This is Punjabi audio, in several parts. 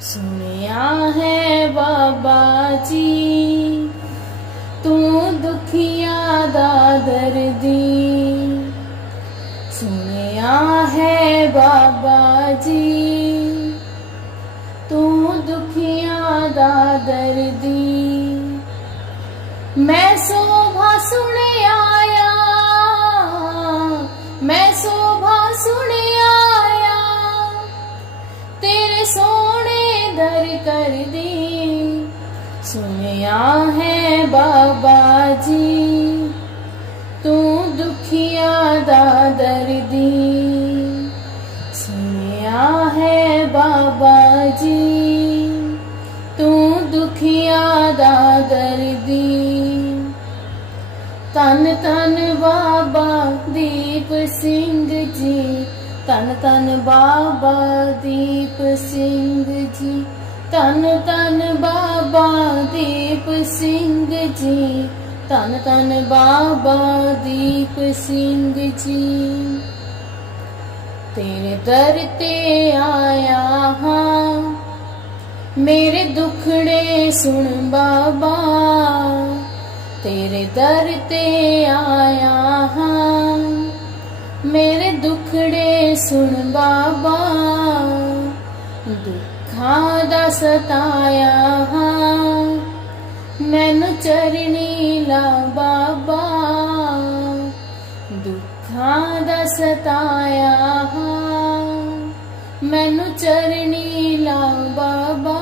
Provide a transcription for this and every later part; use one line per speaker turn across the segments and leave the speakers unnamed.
सुनिया है बाबा जी, तू दुखिया दा दर्दी सुनिया है बाबा जी, तू दुखिया दा दर्दी मैं शोभा सुने आया, मैं शोभा सुने आया। तेरे सो दर कर दी। सुनिया है बाबा जी, तू दुखिया दा दी सुनिया है बाबा जी, तू दुखिया दा दी तन तन बाबा दीप सिंह जी ਤਨ ਤਨ ਬਾਬਾ ਦੀਪ ਸਿੰਘ ਜੀ। ਤਨ ਤਨ ਬਾਬਾ ਦੀਪ ਸਿੰਘ ਜੀ। ਤਨ ਤਨ ਬਾਬਾ ਦੀਪ ਸਿੰਘ ਜੀ। ਤੇਰੇ ਦਰ ਤੇ ਆਇਆ ਹਾਂ। ਮੇਰੇ ਦੁਖੜੇ ਸੁਣ ਬਾਬਾ। ਤੇਰੇ ਦਰ ਤੇ ਆਇਆ ਹਾਂ। ਮੇਰੇ ਸੁਣ ਬਾਬਾ, ਦੁੱਖਾਂ ਦਾ ਸਤਾਇਆ ਹਾਂ। ਮੈਨੂੰ ਚਰਣੀ ਲਾ ਬਾਬਾ, ਦੁੱਖਾਂ ਦਾ ਸਤਾਇਆ ਹਾਂ। ਮੈਨੂੰ ਚਰਣੀ ਲਾ ਬਾਬਾ,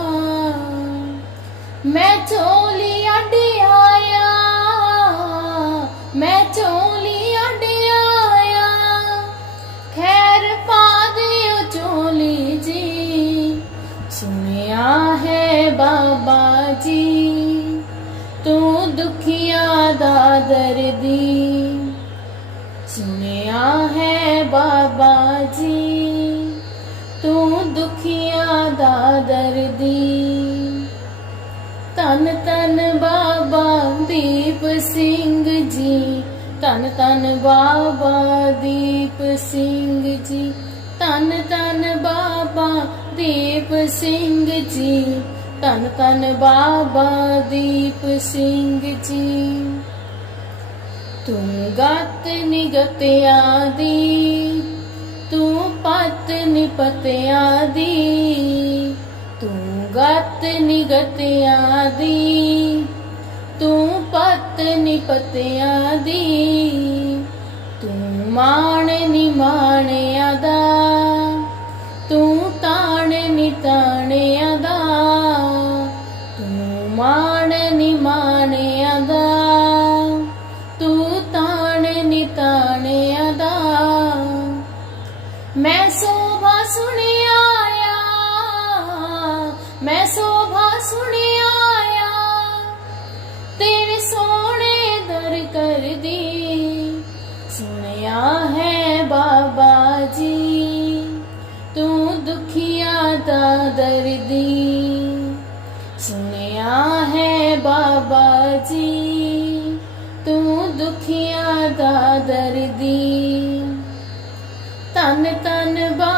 ਮੈਂ ਝੋਲੀ ਦੁਖੀਆਂ ਦਾ ਦਰਦੀ ਸੁਣਿਆ ਹੈ ਬਾਬਾ ਜੀ, ਤੂੰ ਦੁਖੀਆਂ ਦਾ ਦਰਦੀ ਤਨ ਤਨ ਬਾਬਾ ਦੀਪ ਸਿੰਘ ਜੀ ਤਨ ਤਨ ਬਾਬਾ ਦੀਪ ਸਿੰਘ ਜੀ ਤਨ ਤਨ ਬਾਬਾ ਦੀਪ ਸਿੰਘ ਜੀ। ਤਨ ਤਨ ਬਾਬਾ ਦੀਪ ਸਿੰਘ ਜੀ। ਤੂੰ ਗਤ ਨਿਗਤਿਆਂ ਦੀ, ਤੂੰ ਪਤ ਨਿਪਤਿਆਂ ਦੀ, ਤੂੰ ਗਤ ਨਿਗਤਿਆਂ ਦੀ, ਤੂੰ ਪਤ ਨਿਪਤਿਆਂ ਦੀ, ਤੂੰ ਮਾਣ ਨਿਮਾਣਿਆਂ ਦਾ मैं शोभा सुने आया, तेरे सोने दर कर दी। सुनिया है बाबा जी, तू दुखिया दा दी। सुनिया है बाबा जी, तू दुखिया दा दी। तन तन बा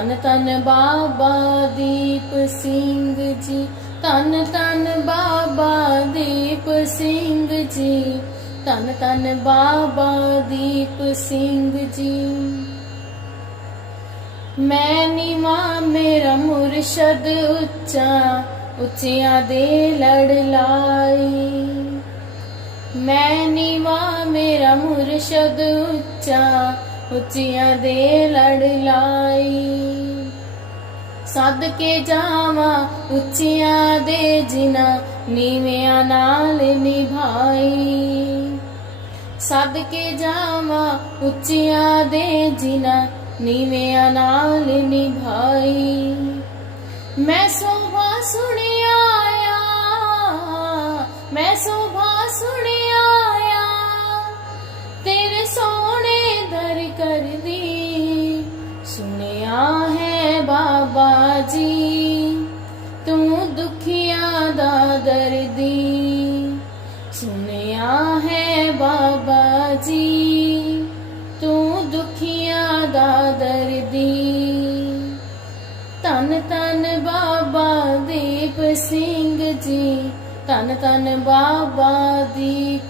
ਤਨ ਤਨ ਬਾਬਾ ਦੀਪ ਸਿੰਘ ਜੀ ਤਨ ਤਨ ਬਾਬਾ ਦੀਪ ਸਿੰਘ ਜੀ ਤਨ ਤਨ ਬਾਬਾ ਦੀਪ ਸਿੰਘ ਜੀ। ਮੈਂ ਨੀਵਾ ਮੇਰਾ ਮੁਰਸ਼ਦ ਉੱਚਾ, ਉੱਚਿਆਂ ਦੇ ਲੜ ਲਾਈ ਮੈਂ ਨੀਵਾ ਮੇਰਾ ਮੁਰਸ਼ਦ ਉੱਚਾ ਉੱਚਿਆਂ ਦੇ ਲੜ ਲਾਈ ਸੱਦ ਕੇ ਜਾਵਾਂ ਉੱਚਿਆਂ ਦੇ ਜਿਨਾ ਨੀਵਿਆਂ ਨਾਲ ਨਿਭਾਈ ਸੱਦ ਕੇ ਜਾਵਾਂ ਉੱਚਿਆਂ ਦੇ ਜਿਨਾ ਨੀਵਿਆਂ ਨਾਲ ਨਿਭਾਈ ਮੈਂ ਸੋਭਾ ਸੁਣਿਆ ਆਇਆ ਮੈਂ ਸੋਭਾ ਸੁਣਿਆ कर दी। सुनिया है बाबा जी तू दुखिया दा दी सुनिया है बाबा जी तू दुखिया दा दी तन तन बाबा दीप सिंह जी, तन तन बाबा दीप